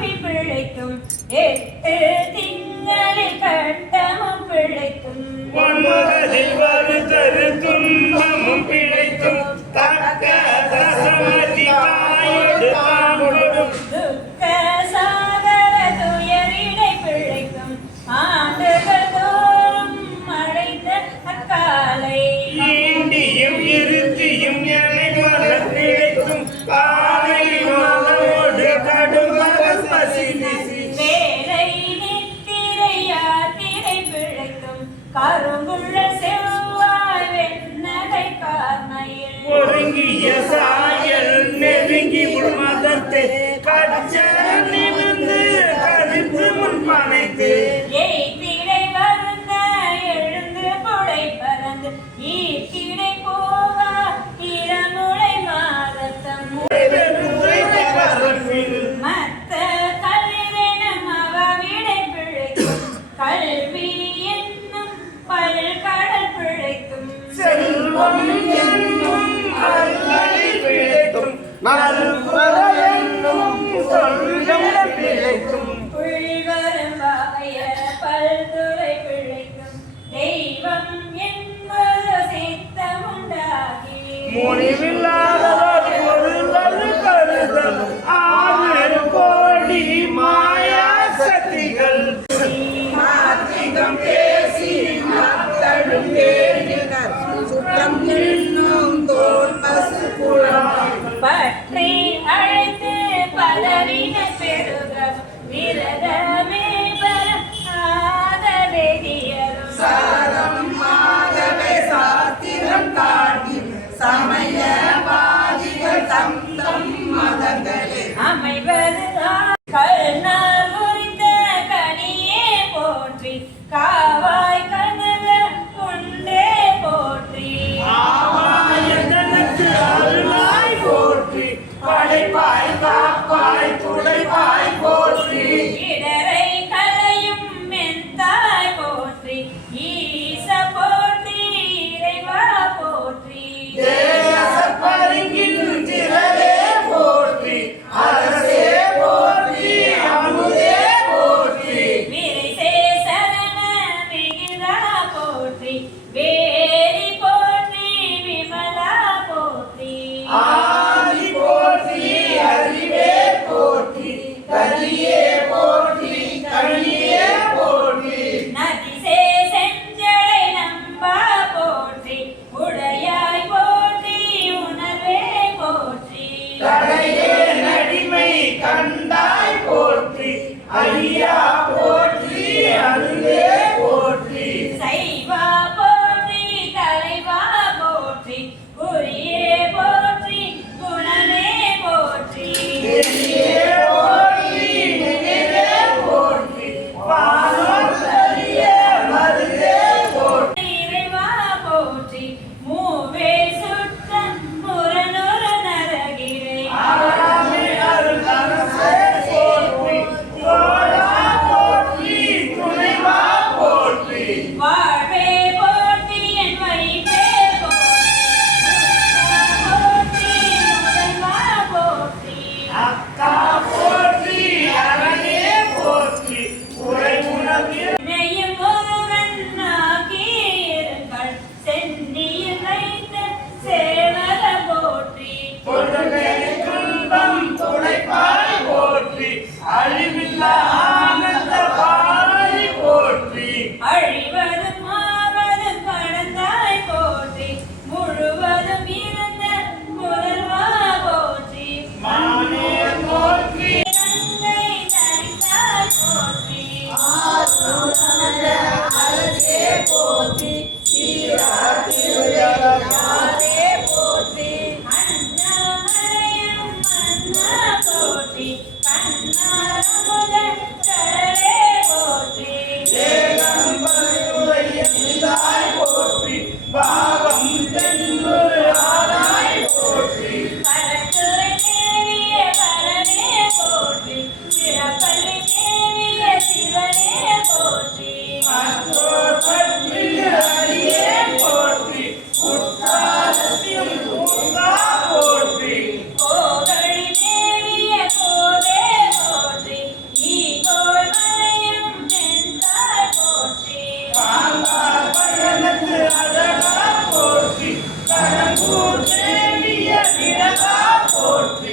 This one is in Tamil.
ஆவி பிழைக்கும் 8 திங்களில் கட்டமும் பிழைக்கும் ஒன்பதில் வருதரு துன்பமும் பிழைக்கும் தக்க தசமதி தாயோடு தாம்பொழும் துக்க சாகர துயரிடை பிழைக்கும் ஆண்டுகள் தோறும் அழைத்த அக்காலை ஈண்டியும் இருத்தியும் எனைமல பிழைக்கும் காலை மலோடு கடுமர பசிதிசி வேலை நித்திரை யாத்திரை பிழைக்கும் கருங்குள்ள செவ்வாய் வெண்ணகை கார்மையில் ஒருங்கிய சாயல் நெருங்கி உள்மதத்தை கச்ச நிமிர்ந்து கருத்து முன்பனைத்து எய்திடை வருந்த எழுந்து புடை பறந்து ஈட்டிடை போவா இரமுளை மாதத்தம் மத்த கல்லிரெனும் அவாவிடை பிழைக்கும் கல்வி என்னும் பல்கடல் பிழைக்கும் செல்வம் என்னும் அல்லலை பிழைக்கும் நல்குற என்னும் சொல்லம் பிழைக்கும் புள்வரும் வாய பல்துறை பிழைக்கும் தெய்வம் என்பது சித்தமுண்டாகி முடிவில்லாதவர் பொருள் கருதல் 6 கோடி மாயா சக்திகள் மாத்திகம் பேசி மத்தழும் வேண்டினர் சுற்றம் என்னும் தோல் பசு குழாய் பற்றி அழைத்து பலரின பெருக விரதமே பராத வேதியரும் சாரம் மாதவே சாத்திரம் காட்டி சமயவாதிகள் தம் தம் மதங்களே அமைவது கல்நாள் உரித்த கனியே போற்றி காவாய் கனக உண்டே போற்றி ஆவாயதனக்கு அருளாய் போற்றி படைப்பாய் காப்பாய் துடைப்பாய் போற்றி இடரை கலையும் மென்தாய் போற்றி ஈச போற்றி இறைவா போற்றி தேசப்பருங்கின் திரளே போற்றி அரசே போற்றி அமுதே போற்றி விரிசே சரண விகிதா போற்றி வேரி போற்றி விமலா போற்றி ஆதி போற்றி அறிவே போற்றி கலியே போற்றி கலியே போற்றி நதிசே செஞ்சடை நம்பா போற்றி உடையாய் போற்றி உணர்வே போற்றி கடையே நடிமை கண்டாய் போற்றி ஐயா போற்றி அருளே போற்றி சைவா போற்றி தலைவா போற்றி குறியே போற்றி குணமே போற்றி நெறியே போற்றி நினைவே போற்றி வானோர் தரியே மருதே போற்றி இறைவா போற்றி மூவே சுற்றம் முரணுர நரகிரை ஆராமே அருள் அரசே போற்றி தோழா போற்றி துணைவா போற்றி வாழ்வே போற்றி என் வைப்பே போற்றி முதல்வா போற்றி அக்கா போற்றி அரணே போற்றி உரை உணவில் நெய்யும் ஒருவன் ஆகியிருங்கள் சென்னியில் வைத்த சேவல போற்றி தொழுகை துன்பம் துடைப்பாய் போற்றி அழிவில்லா ஆனந்த பாரி போற்றி அழிவதும் மாவதும் கடந்தாய் போற்றி முழுவதும் இருந்த முதல்வா போற்றி மானே போற்றி இலங்கை தரித்தாய் போற்றி அரசே போற்றி சீராதிருயாரே போற்றி அண்ணாமலையும் அண்ணா போற்றி கண்ணாரமுதன் போற்றி